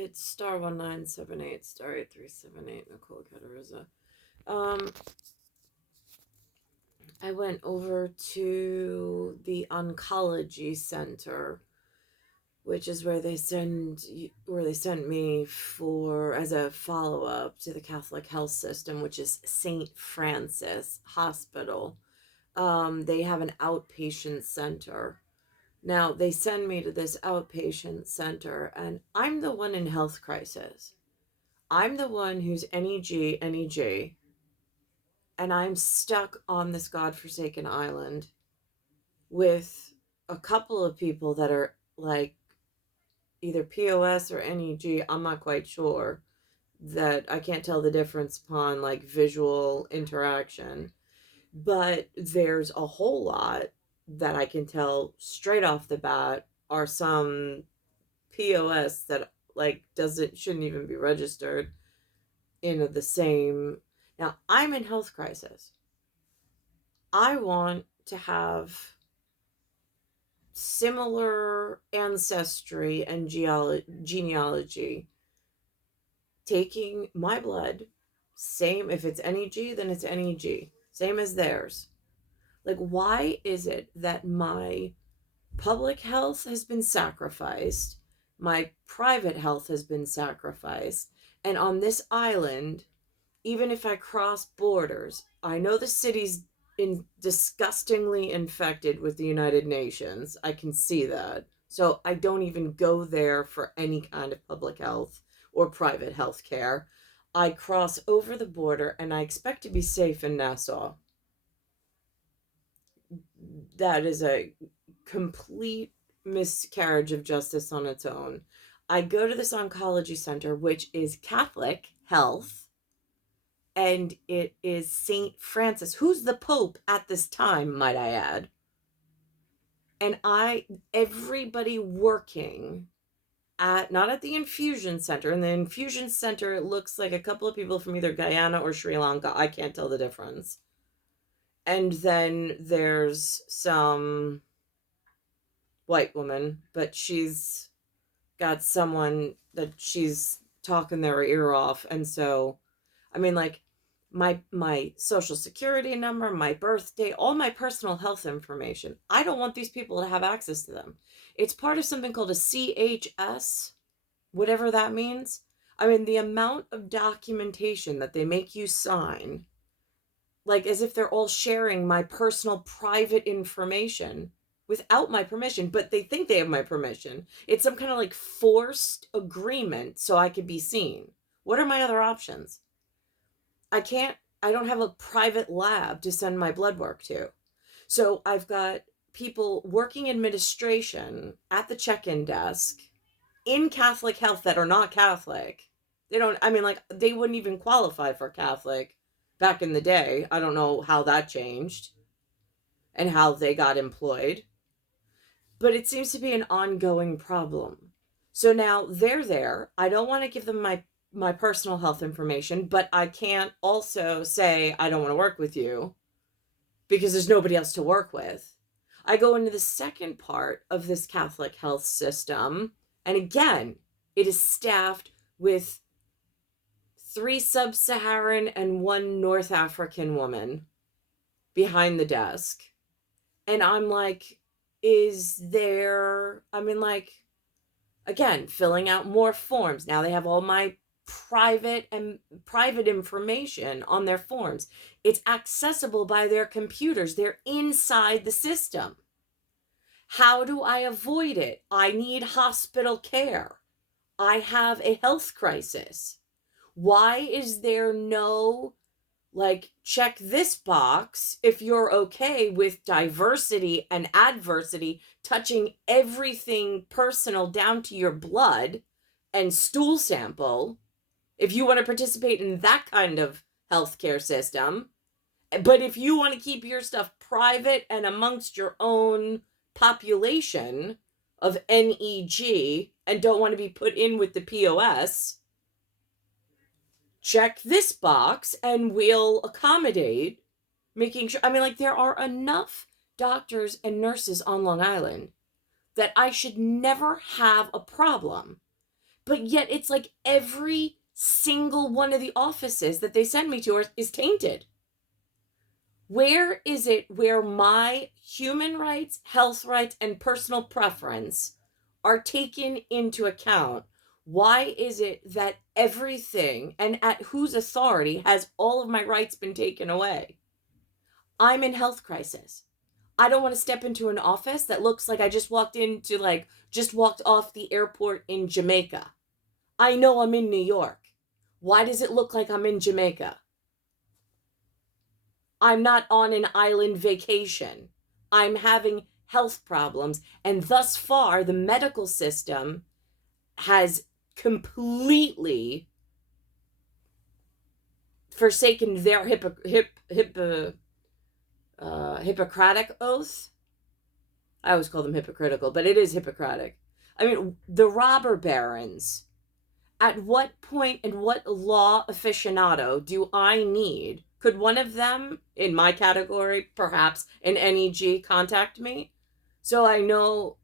It's star 1978, star 8378, Nicole Cattaruzza. Um, I went over to the Oncology Center, which is where they sent me for as a follow up to the Catholic health system, which is St. Francis Hospital. They have an outpatient center. Now they send me to this outpatient center, and I'm the one in health crisis. I'm the one who's NEG, and I'm stuck on this godforsaken island with a couple of people that are like either POS or NEG. I'm not quite sure, that I can't tell the difference upon like visual interaction, but there's a whole lot that I can tell straight off the bat are some POS that like doesn't shouldn't even be registered in the same. Now I'm in health crisis. I want to have similar ancestry and genealogy, taking my blood, same, if it's NEG then it's NEG, same as theirs. Like, why is it that my public health has been sacrificed, my private health has been sacrificed, and on this island, even if I cross borders, I know the city's disgustingly infected with the United Nations. I can see that. So I don't even go there for any kind of public health or private health care. I cross over the border and I expect to be safe in Nassau. That is a complete miscarriage of justice on its own. I go to this oncology center, which is Catholic health, and it is St. Francis, who's the Pope at this time, might I add. And everybody working not at the infusion center. In the infusion center, it looks like a couple of people from either Guyana or Sri Lanka. I can't tell the difference. And then there's some white woman, but she's got someone that she's talking their ear off. And so, I mean, like, my social security number, my birthday, all my personal health information, I don't want these people to have access to them. It's part of something called a CHS, whatever that means. I mean, the amount of documentation that they make you sign, like as if they're all sharing my personal private information without my permission, but they think they have my permission. It's some kind of like forced agreement so I could be seen. What are my other options? I don't have a private lab to send my blood work to. So I've got people working administration at the check-in desk in Catholic health that are not Catholic. They don't, I mean, like, they wouldn't even qualify for Catholic back in the day. I don't know how that changed and how they got employed. But it seems to be an ongoing problem. So now they're there. I don't want to give them my personal health information, but I can't also say I don't want to work with you because there's nobody else to work with. I go into the second part of this Catholic health system, and again, it is staffed with 3 sub-Saharan and 1 North African woman behind the desk. And I'm like, is there, I mean, like, again, filling out more forms. Now they have all my private information on their forms. It's accessible by their computers. They're inside the system. How do I avoid it? I need hospital care. I have a health crisis. Why is there no, like, check this box if you're okay with diversity and adversity touching everything personal down to your blood and stool sample, if you want to participate in that kind of healthcare system? But if you want to keep your stuff private and amongst your own population of NEG and don't want to be put in with the POS, check this box and we'll accommodate, making sure. I mean, like, there are enough doctors and nurses on Long Island that I should never have a problem. But yet it's like every single one of the offices that they send me to is tainted. Where is it where my human rights, health rights, and personal preference are taken into account? Why is it that everything and at whose authority has all of my rights been taken away? I'm in health crisis. I don't want to step into an office that looks like I just just walked off the airport in Jamaica. I know I'm in New York. Why does it look like I'm in Jamaica? I'm not on an island vacation. I'm having health problems. And thus far, the medical system has completely forsaken their Hippocratic oath. I always call them hypocritical, but it is Hippocratic. I mean, the robber barons. At what point and what law aficionado do I need? Could one of them in my category, perhaps an NEG, contact me so I know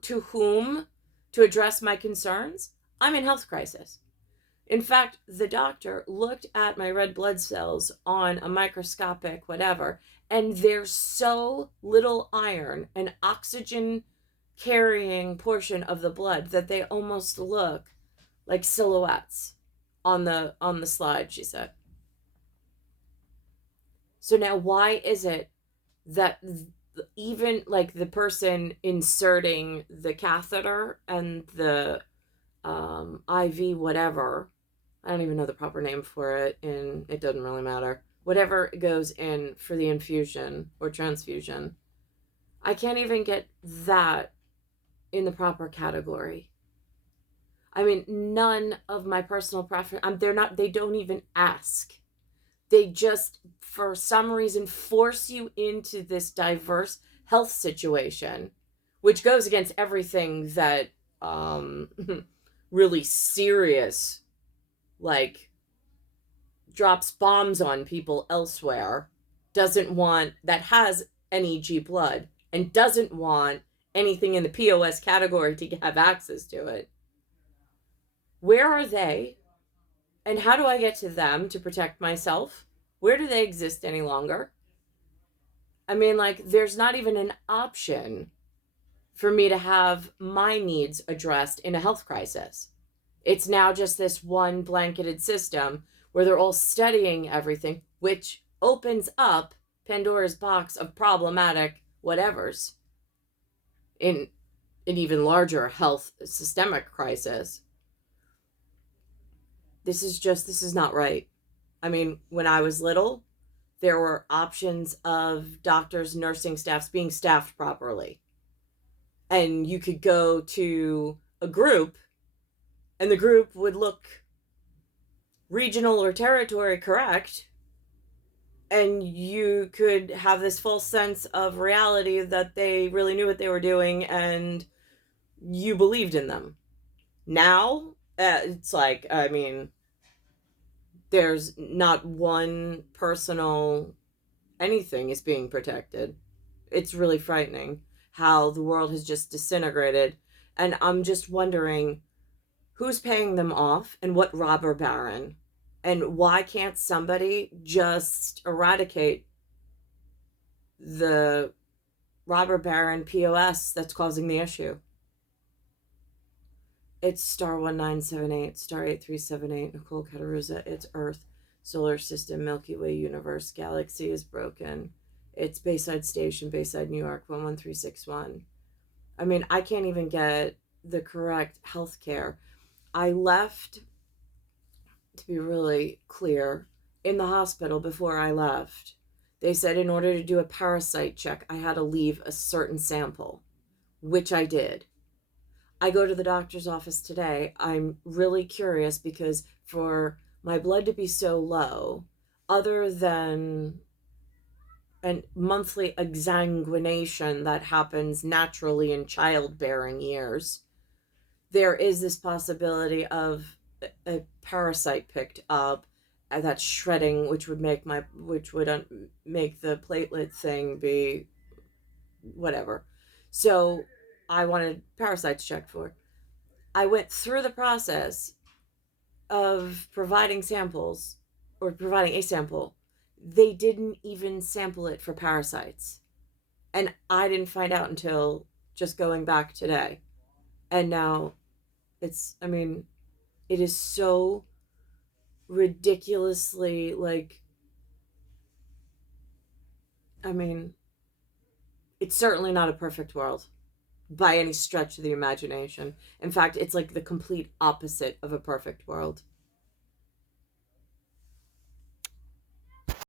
to whom to address my concerns? I'm in health crisis. In fact, the doctor looked at my red blood cells on a microscopic whatever, and there's so little iron and oxygen carrying portion of the blood that they almost look like silhouettes on the slide, she said. So now why is it that even like the person inserting the catheter and the IV whatever, I don't even know the proper name for it, and it doesn't really matter, whatever goes in for the infusion or transfusion, I can't even get that in the proper category. I mean, none of my personal preference, they don't even ask. They just, for some reason, force you into this diverse health situation, which goes against everything that really serious, like, drops bombs on people elsewhere, that has NEG blood, and doesn't want anything in the POS category to have access to it. Where are they? And how do I get to them to protect myself? Where do they exist any longer? I mean, like, there's not even an option for me to have my needs addressed in a health crisis. It's now just this one blanketed system where they're all studying everything, which opens up Pandora's box of problematic whatevers in an even larger health systemic crisis. This is not right. I mean, when I was little, there were options of doctors, nursing staffs being staffed properly. And you could go to a group, and the group would look regional or territory correct, and you could have this false sense of reality that they really knew what they were doing and you believed in them. Now, it's like, I mean, there's not one personal anything is being protected. It's really frightening how the world has just disintegrated. And I'm just wondering who's paying them off and what robber baron. And why can't somebody just eradicate the robber baron POS that's causing the issue? It's star 1978, star 8378, Nicole, Cattaruzza. It's Earth, solar system, Milky Way universe, galaxy is broken. It's Bayside Station, Bayside, New York, 11361. I mean, I can't even get the correct health care. I left, to be really clear, in the hospital before I left. They said in order to do a parasite check, I had to leave a certain sample, which I did. I go to the doctor's office today. I'm really curious because for my blood to be so low, other than a monthly exsanguination that happens naturally in childbearing years, there is this possibility of a parasite picked up that's shredding, which would make make the platelet thing be whatever. So I wanted parasites checked for. I went through the process of providing samples or providing a sample. They didn't even sample it for parasites. And I didn't find out until just going back today. And now I mean, it is so ridiculously like, I mean, it's certainly not a perfect world by any stretch of the imagination. In fact, it's like the complete opposite of a perfect world.